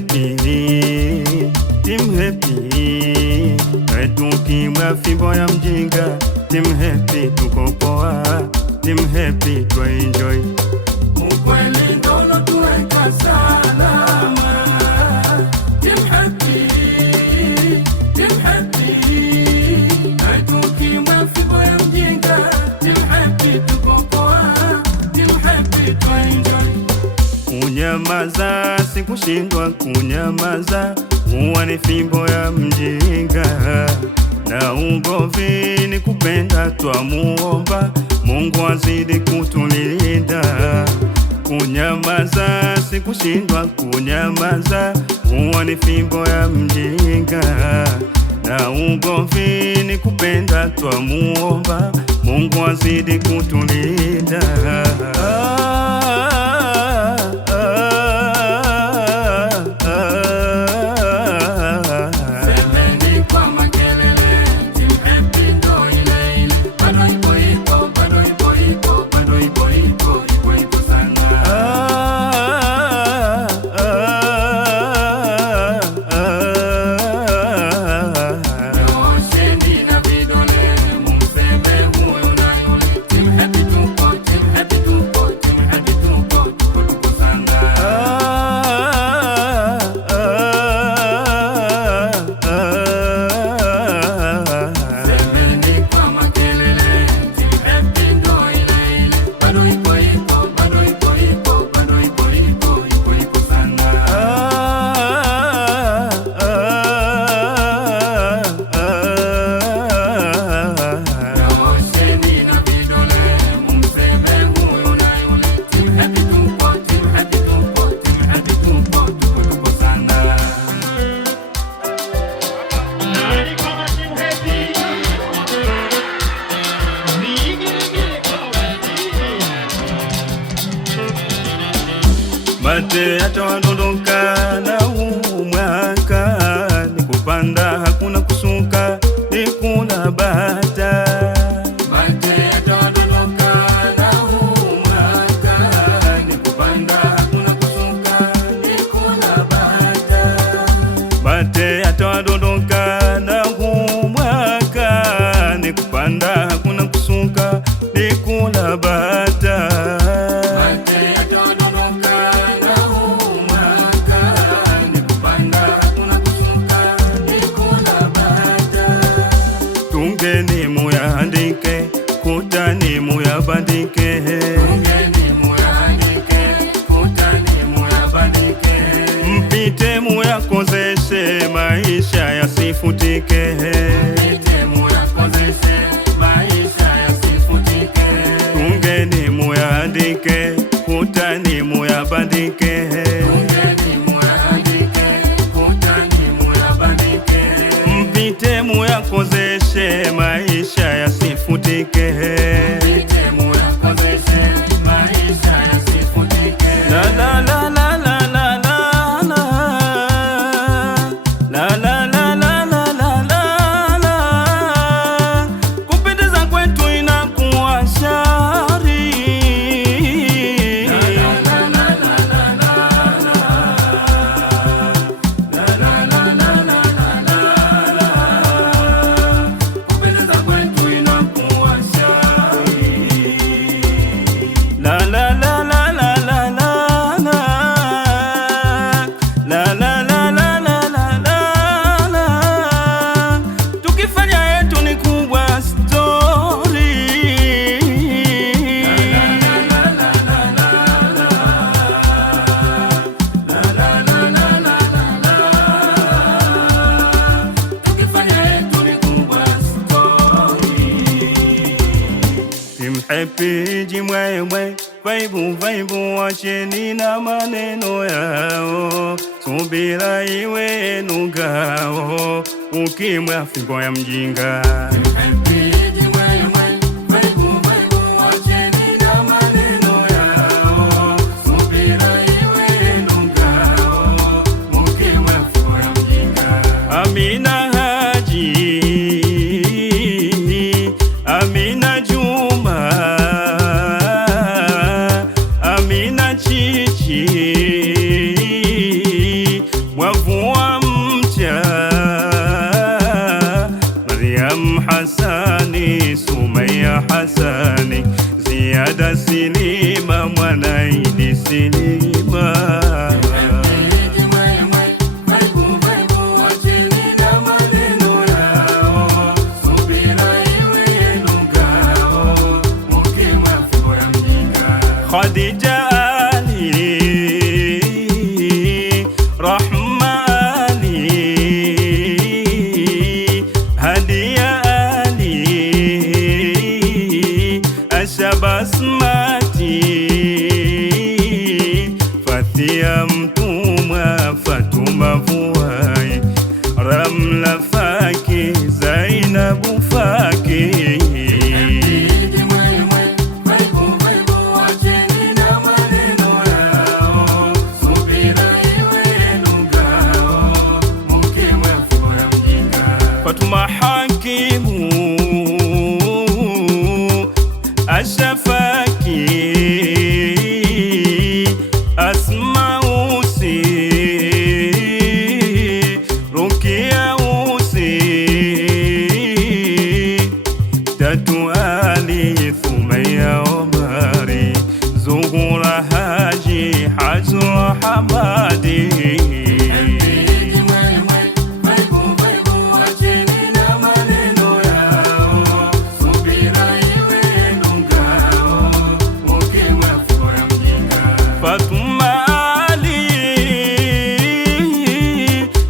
happy, team happy. Tukimwa fimbo ya mjinga, team happy tuko poa, team happy twa enjoy. Ukweli ndo unatuweka salama. Team happy, team happy. Tukimwa fimbo ya mjinga, team happy tuko poa, team happy twa enjoy. Kunyamaza si kushindwa, kunyamaza huwa ni fimbo ya mjinga. Na ugomvi ni kupenda, twamuomba Mungu azidi kutulinda. Kunyamaza si kushindwa, kunyamaza huwa ni fimbo ya mjinga. Na ugomvi ni kupenda, twamuomba Mungu azidi kutulinda. Mate yatawadondoka na huu mwaka, ni kupanda hakuna kusuka, ni kula bata. Mate yatawadondoka na huu mwaka, ni kupanda hakuna kusuka, ni kula bata. Mate yatawadondoka na huu mwaka, ni kupanda hakuna kusuka, ni kula bata. Tungeni muyaandike, kutani muyabandike. Tungeni muyaandike, kutani muyabandike. Mpite muyakozeshe, maisha yasifutike. Mpite muyakozeshe, maisha yasifutike. Tungeni muyaandike, kutani muyabandike. Tungeni muyaandike, kutani muyabandike. Mpite muyakozeshe, maisha yasifutike. Mpite muyakozeshe, maisha yasifutike. La la la la la la la la. La la la la la la la la. Kupendeza kwetu inakuwa shari. La la la la la la la. La la la la la la la. Kupendeza kwetu inakuwa shari. La la la la la la la la. La la la la la la la la. Tukifanya yetu ni kubwa story. La la la la la la la. La la la la la la la. Tukifanya yetu ni kubwa story. Team happy jimwemwe, vaibu wacheni na maneno yao. Subira iwe nungao, ukimwa fimbo ya mjinga. Team happy jimwemwe, vaibu wacheni na maneno yao. Subira iwe nungao, ukimwa fimbo ya mjinga. Amina Haji, Amina Juma, Amina Chichi, dada Silima, Mwanaidi Silima. Khadija Ali, Rahma Ali, Hadia Ali, Asha Basmati, Fathia Mtumwa, Fatuma Fuai, Ramla Faki, Zainabu Faki. Fatuma Hakimu, Ashafaki, Asma Usi, Rukia Usi, Tatu Ali, Thumaya Omari, Zuhura Haji, Hajra Hamadi.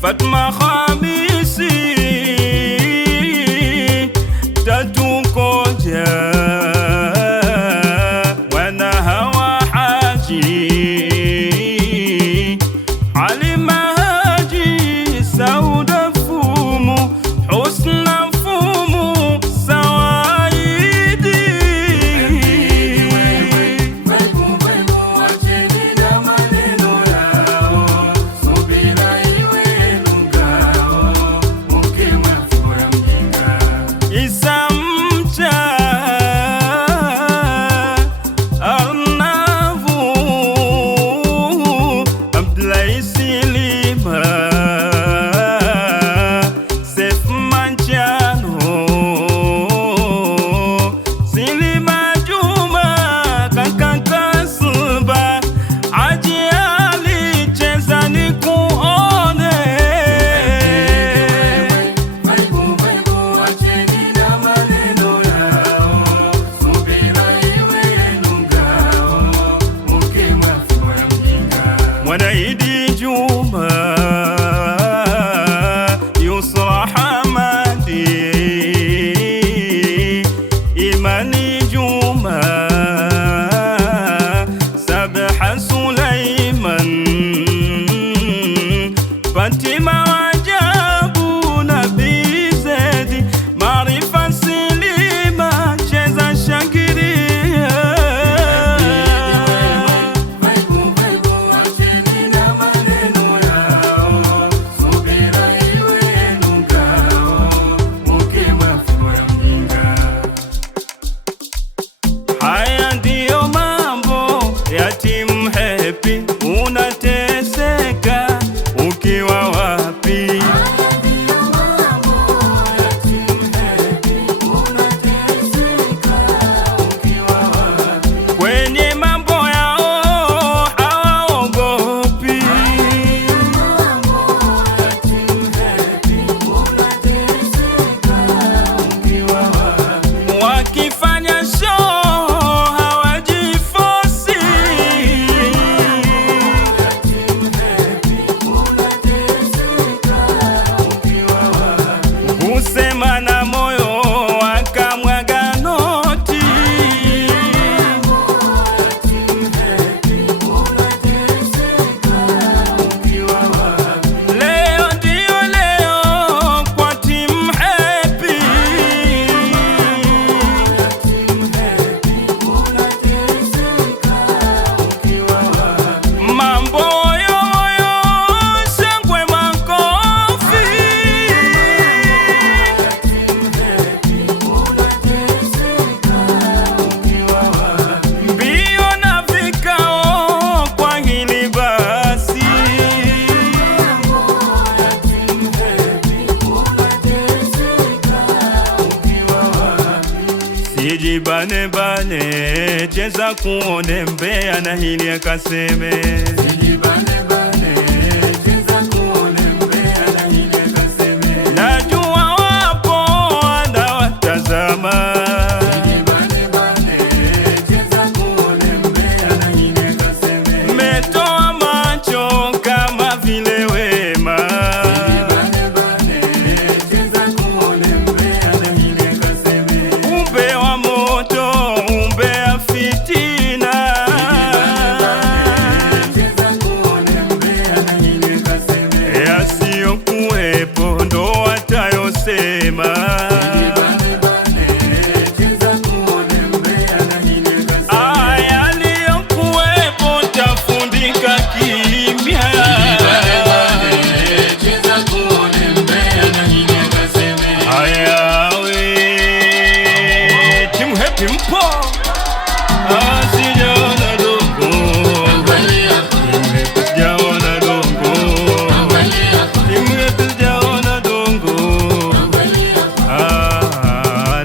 Fatma Khamisi, Tatu Koja, Wana Hawa Haji, Halima Haji, Sauda Fumu, Husna Fumu, Sawaidi. Mwanaidi Juma, Yusra Hamadi, Imani Juma, Sabha Sulaiman, Fatima Wajabu, Nabi Zedi, Marifa Silima, Cheza Shakiria. cheza kuone Mbeya na hili akaseme. Najua wapo wanawatazama, metoa macho kama vile Wema, umbe wa moto, umbe ya fitina, yasiyokuwepo ndo watayosema. Yaliyokuwepo tafundika kimya. Haya we Timu Happy mpo? Sijaona dongo, sijaona dongo, Timu Happy sijaona dongo,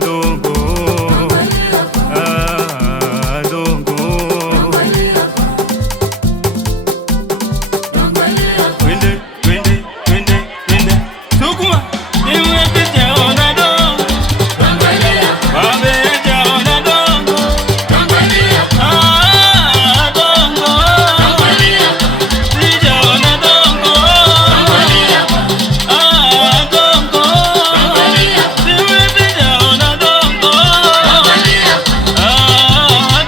dongo, dongo. Twende, twende, twende, twende. Sukuma. Timu Happy sijaona dongo, Babe sijaona dongo, dongo, sijaona dongo, dongo, Timu Happy sijaona dongo,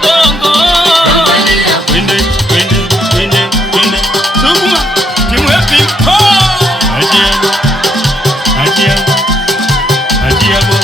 dongo. Twende, twende, twende, twende. Sukuma. Timu Happy mpo? Achia, achia, achia bo.